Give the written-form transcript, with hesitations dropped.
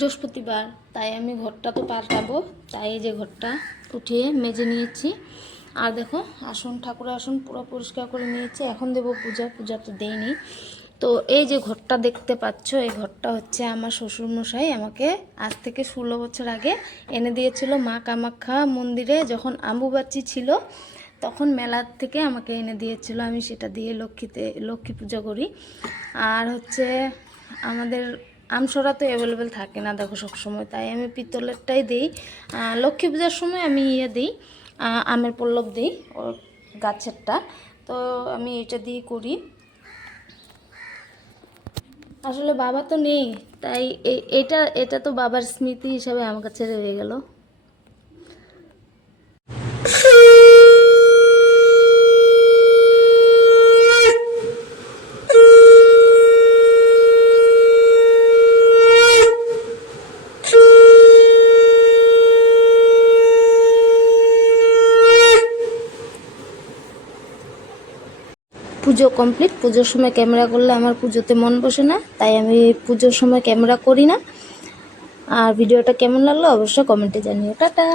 বৃহস্পতিবার, তাই আমি ঘরটা তো পাল্টাবো, তাই এই যে ঘরটা উঠিয়ে মেজে নিয়েছি। আর দেখো আসন, ঠাকুরের আসন পুরো পরিষ্কার করে নিয়েছি। এখন দেবো পূজা, পূজা তো দেইনি। তো এই যে ঘরটা দেখতে পাচ্ছ, এই ঘরটা হচ্ছে আমার শ্বশুরমশাই আমাকে আজ থেকে 16 বছর আগে এনে দিয়েছিল মা কামাখ্যা মন্দিরে। যখন অম্বুবাচী ছিল তখন মেলার থেকে আমাকে এনে দিয়েছিল, আমি সেটা দিয়ে লক্ষ্মী পূজা করি। আর হচ্ছে আমাদের আমসরা তো অ্যাভেলেবেল থাকে না দেখো সবসময়, তাই আমি পিতলেরটাই দিই। লক্ষ্মী পূজার সময় আমি দিই, আমের পল্লব দিই, ওর গাছেরটা। তো আমি এটা দিয়ে করি। আসলে বাবা তো নেই, তাই এটা এটা তো বাবার স্মৃতি হিসাবে আমার কাছে রয়ে গেল। পুজো কমপ্লিট। পুজোর সময় ক্যামেরা করলে আমার পুজোতে মন বসে না, তাই আমি পুজোর সময় ক্যামেরা করি না। আর ভিডিওটা কেমন লাগলো অবশ্যই কমেন্টে জানিও। টাটা।